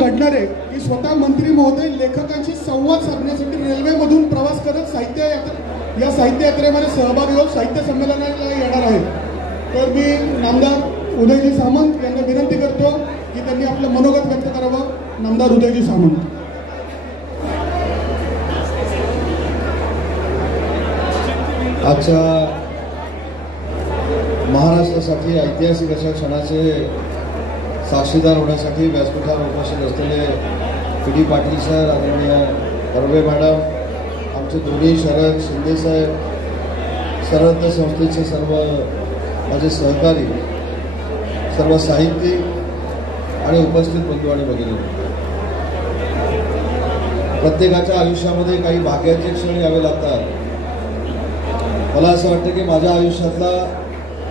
घडणार आहे की स्वतः मंत्री महोदय लेखकांशी संवाद साधण्यासाठी रेल्वेमधून प्रवास करत या साहित्य यात्रेमध्ये सहभागी होऊन साहित्य संमेलनाला येणार आहे। तर मी नामदार उदयजी सामंत यांना विनंती करतो की त्यांनी आपलं मनोगत व्यक्त करावं। नामदार उदयजी सामंत। आजच्या महाराष्ट्रासाठी ऐतिहासिक अशा क्षणाचे साक्षीदार होण्यासाठी व्यासपीठावर उपस्थित असलेले पी.डी. पाटील सर, आदरणीय बर्वे मॅडम, आमचे दोन्ही शरद शिंदे साहेब, सरहद्द संस्थेचे सर्व माझे सहकारी, सर्व साहित्यिक आणि उपस्थित बंधू आणि भगिनी, प्रत्येकाच्या आयुष्यामध्ये काही भाग्याचे क्षण यावे लागतात। मला असं वाटतं की माझ्या आयुष्यातला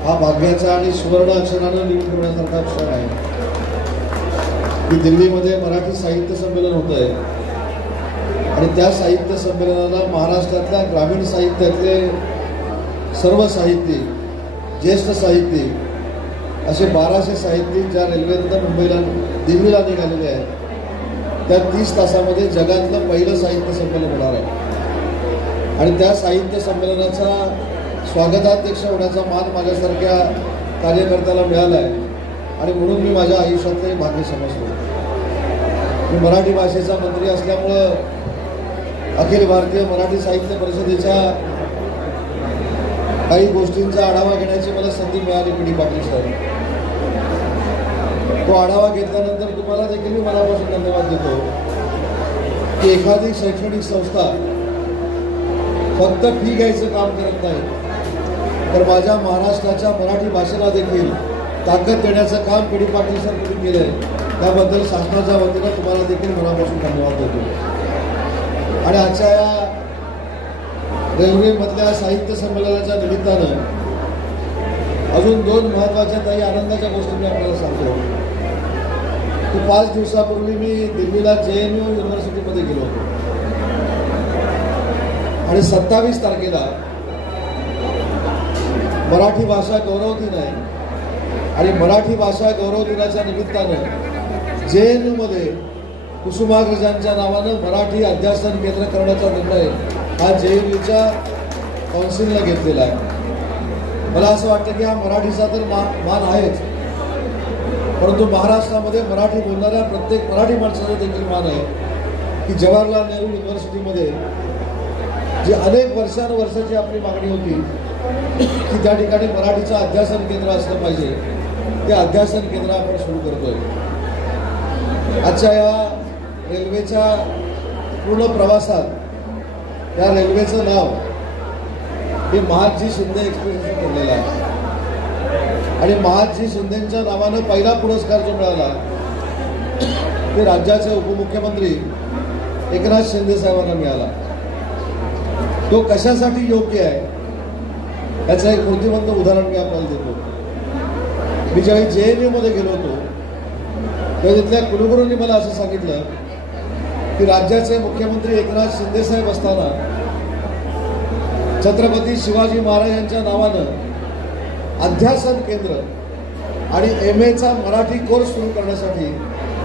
हा भाग्याचा आणि सुवर्ण अक्षरानं लिहून ठेवण्यासारखा क्षण आहे की दिल्लीमध्ये मराठी साहित्य संमेलन होत आहे आणि त्या साहित्य संमेलनाला महाराष्ट्रातल्या ग्रामीण साहित्यातले सर्व साहित्यिक, ज्येष्ठ साहित्यिक असे 1200 साहित्यिक ज्या रेल्वेतनं मुंबईला दिल्लीला निघालेले आहेत त्या 30 तासामध्ये जगातलं पहिलं साहित्य संमेलन होणार आहे आणि त्या साहित्य संमेलनाचा स्वागताध्यक्ष होण्याचा मान माझ्यासारख्या कार्यकर्त्याला मिळाला आहे आणि म्हणून मी माझ्या आयुष्यातले भाग्य समजतो। मी मराठी भाषेचा मंत्री असल्यामुळं अखिल भारतीय मराठी साहित्य परिषदेच्या काही गोष्टींचा आढावा घेण्याची मला संधी मिळाली पी.डी. पाटील सर। तो आढावा घेतल्यानंतर तुम्हाला देखील मी मनापासून धन्यवाद देतो की एखादी शैक्षणिक संस्था फक्त फी घ्यायचं काम करत नाही तर माझ्या महाराष्ट्राच्या मराठी भाषेला देखील ताकद देण्याचं काम पी.डी. पाटील सर तुम्ही केलं आहे, त्याबद्दल शासनाच्या वतीनं तुम्हाला देखील मनापासून धन्यवाद देतो। आणि आजच्या या रेल्वेमधल्या साहित्य संमेलनाच्या निमित्तानं अजून 2 महत्त्वाच्या काही आनंदाच्या गोष्टी मी आपल्याला सांगतो की 5 दिवसापूर्वी मी दिल्लीला JNU युनिव्हर्सिटीमध्ये गेलो होतो आणि 27 तारखेला मराठी भाषा गौरव दिन आहे आणि मराठी भाषा गौरव दिनाच्या निमित्तानं JNU मध्ये कुसुमाग्रजांच्या नावानं मराठी अध्यासन केंद्र करण्याचा निर्णय हा JNUच्या कौन्सिलनं घेतलेला आहे। मला असं वाटतं की हा मराठीचा तर मान आहेच, परंतु महाराष्ट्रामध्ये मराठी बोलणाऱ्या प्रत्येक मराठी माणसाचा देखील मान आहे की जवाहरलाल नेहरू युनिव्हर्सिटीमध्ये जी अनेक वर्षानुवर्षाची आपली मागणी होती की त्या ठिकाणी मराठीचं अध्यासन केंद्र असलं पाहिजे, ते अध्यासन केंद्र आपण सुरू करतोय। आजच्या या रेल्वेच्या पूर्ण प्रवासात या रेल्वेचं नाव हे महादजी शिंदे एक्सप्रेस असं ठरलेलं आहे आणि महादजी शिंदेच्या नावानं पहिला पुरस्कार जो मिळाला ते राज्याचे उपमुख्यमंत्री एकनाथ शिंदे साहेबांना मिळाला। तो कशासाठी योग्य आहे याचं एक मूर्तिमंत उदाहरण मी आपल्याला देतो। मी ज्यावेळी JNU मध्ये गेलो होतो तेव्हा तिथल्या कुलगुरूंनी मला असं सांगितलं की राज्याचे मुख्यमंत्री एकनाथ शिंदे साहेब असताना छत्रपती शिवाजी महाराजांच्या नावानं अध्यासन केंद्र आणि MA मराठी कोर्स सुरू करण्यासाठी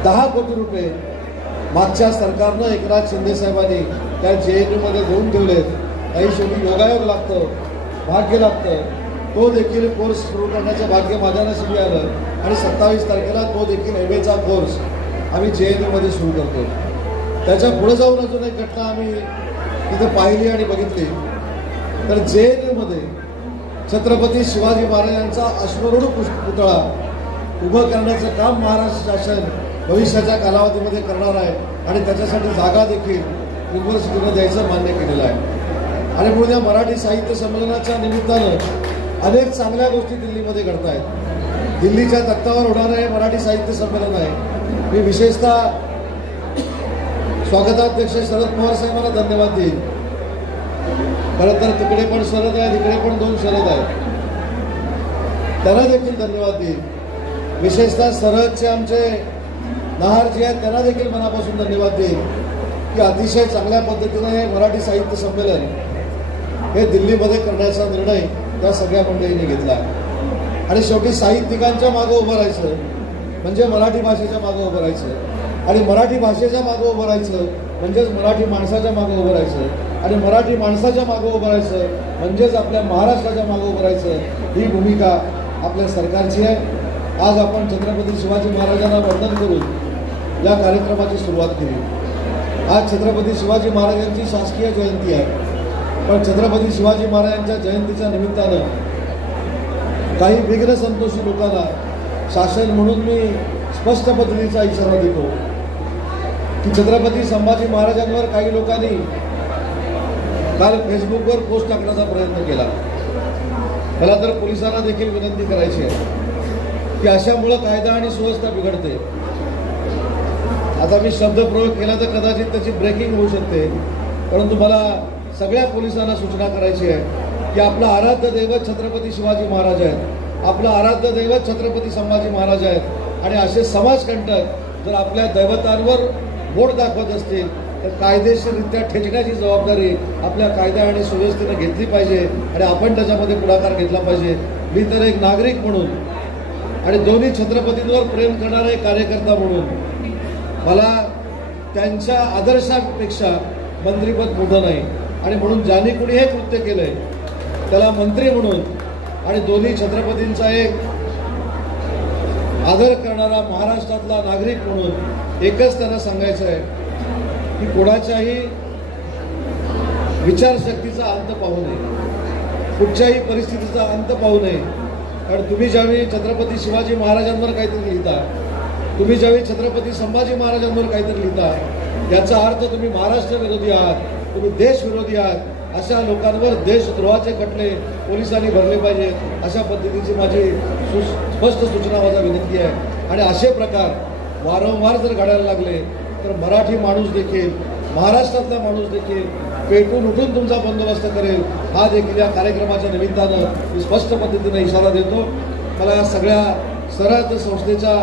10 कोटी रुपये मागच्या सरकारनं एकनाथ शिंदे साहेबांनी त्या JNU मध्ये देऊन ठेवलेत। काही शेवटी योगायोग लागतं, भाग्य लागतं, तो देखील कोर्स सुरू करण्याचं भाग्य माझ्या नशिबी आलं आणि 27 तारखेला तो देखील MA कोर्स आम्ही JNU मध्ये सुरू करतो। त्याच्या पुढे जाऊन अजून एक घटना आम्ही तिथे पाहिली आणि बघितली तर JNU मध्ये छत्रपती शिवाजी महाराजांचा अश्वरूढ पुतळा उभं करण्याचं काम महाराष्ट्र शासन भविष्याच्या कालावधीमध्ये करणार आहे आणि त्याच्यासाठी जागा देखील युनिव्हर्सिटीनं द्यायचं मान्य केलेलं आहे। आणि म्हणून या मराठी साहित्य संमेलनाच्या निमित्तानं अनेक चांगल्या गोष्टी दिल्लीमध्ये घडत आहेत। दिल्लीच्या तख्तावर होणारं हे मराठी साहित्य संमेलन आहे। मी विशेषतः स्वागताध्यक्ष शरद पवार साहेबांना धन्यवाद देईन। खरं तर तिकडे पण शरद आहे, तिकडे पण 2 शरद आहेत, त्यांना देखील धन्यवाद देईन। विशेषतः सरहदचे आमचे नहारजी आहेत त्यांना देखील मनापासून धन्यवाद देईन की अतिशय चांगल्या पद्धतीनं हे मराठी साहित्य संमेलन हे दिल्लीमध्ये करण्याचा निर्णय त्या सगळ्या मंडळींनी घेतला आणि शेवटी साहित्यिकांच्या मागे उभं राहायचं म्हणजे मराठी भाषेच्या मागे उभं राहायचं आणि मराठी भाषेच्या मागं उभं राहायचं म्हणजेच मराठी माणसाच्या मागं उभं राहायचं आणि मराठी माणसाच्या मागं उभं राहायचं म्हणजेच आपल्या महाराष्ट्राच्या मागं उभं राहायचं ही भूमिका आपल्या सरकारची आहे. आज आपण छत्रपती शिवाजी महाराजांना वंदन करून या कार्यक्रमाची सुरुवात केली. आज छत्रपती शिवाजी महाराजांची शासकीय जयंती आहे, पण छत्रपती शिवाजी महाराजांच्या जयंतीच्या निमित्तानं काही विघ्न संतोषी लोकांना शासन म्हणून मी स्पष्ट पद्धतीचा इशारा देतो की छत्रपती संभाजी महाराजांवर काही लोकांनी काल फेसबुकवर पोस्ट टाकण्याचा प्रयत्न केला. मला तर पोलिसांना देखील विनंती करायची आहे की अशामुळं कायदा आणि सुव्यवस्था बिघडते. आता मी शब्दप्रयोग केला तर कदाचित त्याची ब्रेकिंग होऊ शकते, परंतु मला सगळ्या पोलिसांना सूचना करायची आहे की आपलं आराध्य दैवत छत्रपती शिवाजी महाराज आहेत, आपलं आराध्य दैवत छत्रपती संभाजी महाराज आहेत आणि असे समाजकंटक जर आपल्या दैवतांवर बोट दाखवत असतील तर कायदेशीररित्या ठेचण्याची जबाबदारी आपल्या कायदा आणि सुव्यवस्थेने घेतली पाहिजे आणि आपण त्याच्यामध्ये पुढाकार घेतला पाहिजे. मी तर एक नागरिक म्हणून आणि दोन्ही छत्रपतींवर प्रेम करणारा एक कार्यकर्ता म्हणून मला त्यांच्या आदर्शापेक्षा मंत्रीपद मोठं नाही आणि म्हणून ज्यांनी कुणी हे कृत्य केलंय त्याला मंत्री म्हणून आणि दोन्ही छत्रपतींचा एक आदर करणारा महाराष्ट्रातला नागरिक म्हणून एकच त्यांना सांगायचं आहे की कोणाच्याही विचारशक्तीचा अंत पाहू नये, कुठच्याही परिस्थितीचा अंत पाहू नये. कारण तुम्ही ज्यावेळी छत्रपती शिवाजी महाराजांवर काहीतरी लिहिता, तुम्ही ज्यावेळी छत्रपती संभाजी महाराजांवर काहीतरी लिहिता याचा अर्थ तुम्ही महाराष्ट्र विरोधी आहात, तुम्ही देश विरोधी आहात. अशा लोकांवर देशद्रोहाचे खटले पोलिसांनी भरले पाहिजे अशा पद्धतीची माझी स्पष्ट सूचना माझा विनंती आहे. आणि असे प्रकार वारंवार जर घडायला लागले तर मराठी माणूस देखील, महाराष्ट्रातला माणूस देखील पेटून उठून तुमचा बंदोबस्त करेल हा देखील या कार्यक्रमाच्या निमित्तानं मी स्पष्ट पद्धतीने इशारा देतो. मला सगळ्या सरहद्द संस्थेच्या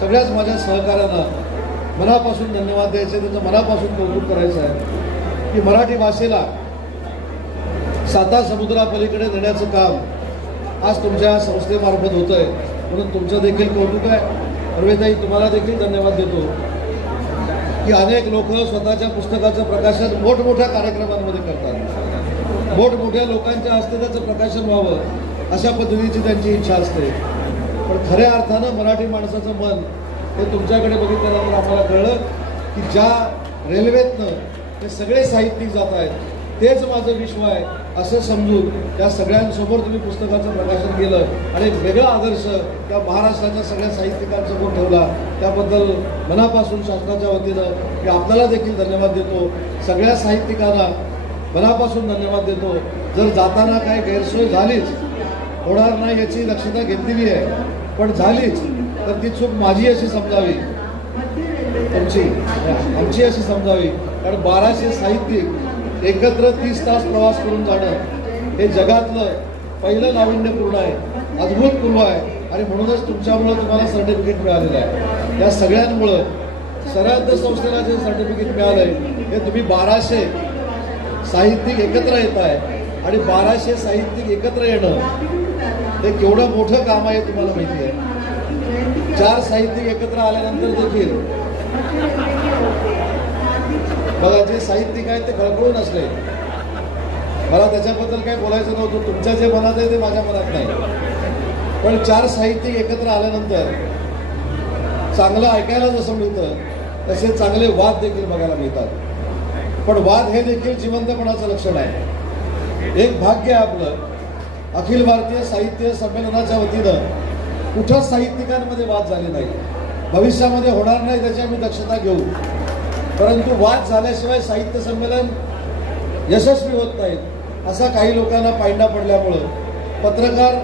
सगळ्याच माझ्या सहकाऱ्यांना मनापासून धन्यवाद द्यायचे, त्यांचं मनापासून कौतुक करायचं आहे की मराठी भाषेला साता समुद्रापलीकडे नेण्याचं काम आज तुमच्या संस्थेमार्फत होत आहे, म्हणून तुमचं देखील कौतुक आहे. अर्वेताई, तुम्हाला देखील धन्यवाद देतो की अनेक लोक स्वतःच्या पुस्तकाचं प्रकाशन मोठमोठ्या कार्यक्रमांमध्ये करतात, मोठमोठ्या लोकांच्या हस्ते त्याचं प्रकाशन व्हावं अशा पद्धतीची त्यांची इच्छा असते. पण खऱ्या अर्थानं मराठी माणसाचं मन हे तुमच्याकडे बघितल्यानंतर आम्हाला कळलं की ज्या रेल्वेतनं हे सगळे साहित्यिक जात आहेत तेच माझं विश्व आहे असं समजून त्या सगळ्यांसमोर तुम्ही पुस्तकाचं प्रकाशन केलं आणि एक वेगळा आदर्श त्या महाराष्ट्राच्या सगळ्या साहित्यिकांसमोर ठेवला. त्याबद्दल मनापासून शासनाच्या वतीनं मी आपल्याला देखील धन्यवाद देतो, सगळ्या साहित्यिकांना मनापासून धन्यवाद देतो. जर जाताना काही गैरसोय झालीच, होणार नाही याची दक्षता घेतलेली आहे, पण झालीच तर ती चूक माझी अशी समजावी, आमची अशी समजावी. कारण 1200 साहित्यिक एकत्र 30 तास प्रवास करून जाणं हे जगातलं पहिलं नाविन्यपूर्ण आहे, अद्भुतपूर्व आहे आणि म्हणूनच तुमच्यामुळं तुम्हाला सर्टिफिकेट मिळालेलं आहे. या सगळ्यांमुळं सरहद्द संस्थेला जे सर्टिफिकेट मिळालंय हे तुम्ही 1200 साहित्यिक एकत्र येत आहे आणि 1200 साहित्यिक एकत्र येणं हे केवढं मोठं काम आहे तुम्हाला माहिती आहे. 4 साहित्यिक एकत्र आल्यानंतर देखील बघा जे साहित्यिक आहेत ते खळखळून असले. मला त्याच्याबद्दल काही बोलायचं नव्हतं, तुमच्या जे मनात आहे ते माझ्या मनात नाही, पण 4 साहित्यिक एकत्र आल्यानंतर चांगलं ऐकायला जसं मिळतं तसे चांगले वाद देखील बघायला मिळतात. पण वाद हे देखील जिवंतपणाचं लक्षण आहे. एक भाग्य आहे आपलं, अखिल भारतीय साहित्य संमेलनाच्या वतीनं कुठंच साहित्यिकांमध्ये वाद झाले नाही, भविष्यामध्ये होणार नाही त्याची आम्ही दक्षता घेऊ. परंतु वाद झाल्याशिवाय साहित्य संमेलन यशस्वी होत नाहीत असा काही लोकांना पायंडा पडल्यामुळं पत्रकार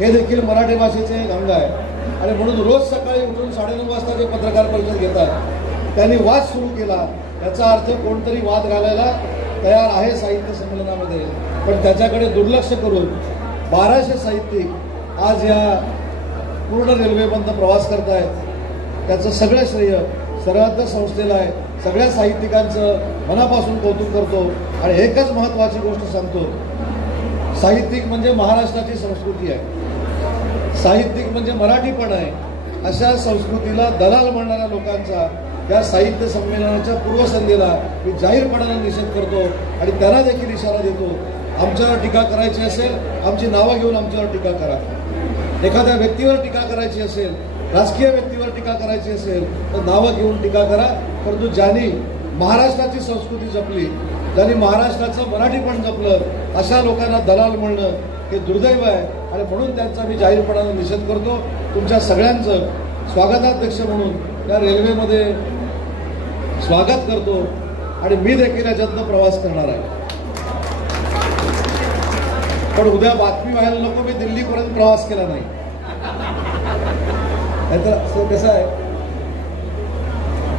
हे देखील मराठी भाषेचे एक अंग आहे आणि म्हणून रोज सकाळी उठून 9:30 वाजता जे पत्रकार परिषद घेतात त्यांनी वाद सुरू केला. याचा अर्थ कोणतरी वाद घालायला तयार आहे साहित्य संमेलनामध्ये, पण त्याच्याकडे दुर्लक्ष करून 1200 साहित्यिक आज या पूर्ण रेल्वेबंद प्रवास करतायत. त्याचं सगळं श्रेय सरहद्द संस्थेला आहे. सगळ्या साहित्यिकांचं मनापासून कौतुक करतो आणि एकच महत्त्वाची गोष्ट सांगतो, साहित्यिक म्हणजे महाराष्ट्राची संस्कृती आहे, साहित्यिक म्हणजे मराठीपण आहे. अशा संस्कृतीला दलाल म्हणणाऱ्या लोकांचा या साहित्य संमेलनाच्या पूर्वसंध्येला मी जाहीरपणाने निषेध करतो आणि त्यांना देखील इशारा देतो, आमच्यावर टीका करायची असेल आमची नावं घेऊन आमच्यावर टीका करा, एखाद्या व्यक्तीवर टीका करायची असेल, राजकीय व्यक्तीवर टीका करायची असेल तर नावं घेऊन टीका करा, परंतु ज्यांनी महाराष्ट्राची संस्कृती जपली, ज्यांनी महाराष्ट्राचं मराठीपण जपलं अशा लोकांना दलाल म्हणणं हे दुर्दैव आहे आणि म्हणून त्यांचा मी जाहीरपणाने निषेध करतो. तुमच्या सगळ्यांचं स्वागताध्यक्ष म्हणून या रेल्वेमध्ये स्वागत करतो आणि मी देखील याच्यातनं प्रवास करणार आहे. पण उद्या बातमी व्हायला नको मी दिल्लीपर्यंत प्रवास केला नाही. कसं आहे,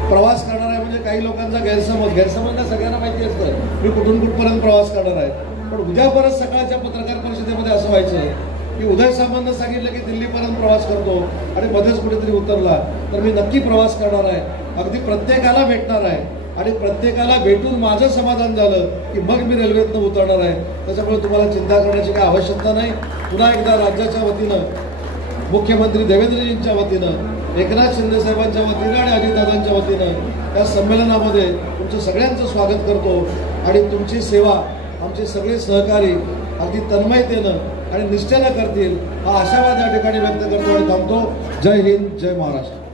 प्रवास करणार आहे म्हणजे काही लोकांचा गैरसमज ना सगळ्यांना माहिती असतं मी कुठून कुठपर्यंत प्रवास करणार आहे. पण उद्या परत सकाळच्या पत्रकार परिषदेमध्ये असं व्हायचं की उदय सामंतनं सांगितलं की दिल्लीपर्यंत प्रवास करतो आणि मध्येच कुठेतरी उतरला तर मी नक्की प्रवास करणार आहे, अगदी प्रत्येकाला भेटणार आहे आणि प्रत्येकाला भेटून माझं समाधान झालं की मग मी रेल्वेतनं उतरणार आहे. त्याच्यामुळे तुम्हाला चिंता करण्याची काही आवश्यकता नाही. पुन्हा एकदा राज्याच्या वतीनं, मुख्यमंत्री देवेंद्रजींच्या वतीनं, एकनाथ शिंदे साहेबांच्या वतीनं आणि अजितदादांच्या वतीनं या संमेलनामध्ये तुमचं सगळ्यांचं स्वागत करतो आणि तुमची सेवा आमचे सगळे सहकारी अगदी तन्मयतेनं आणि निष्ठेनं करतील हा आशावाद या ठिकाणी व्यक्त करतो आणि थांबतो. जय हिंद, जय महाराष्ट्र.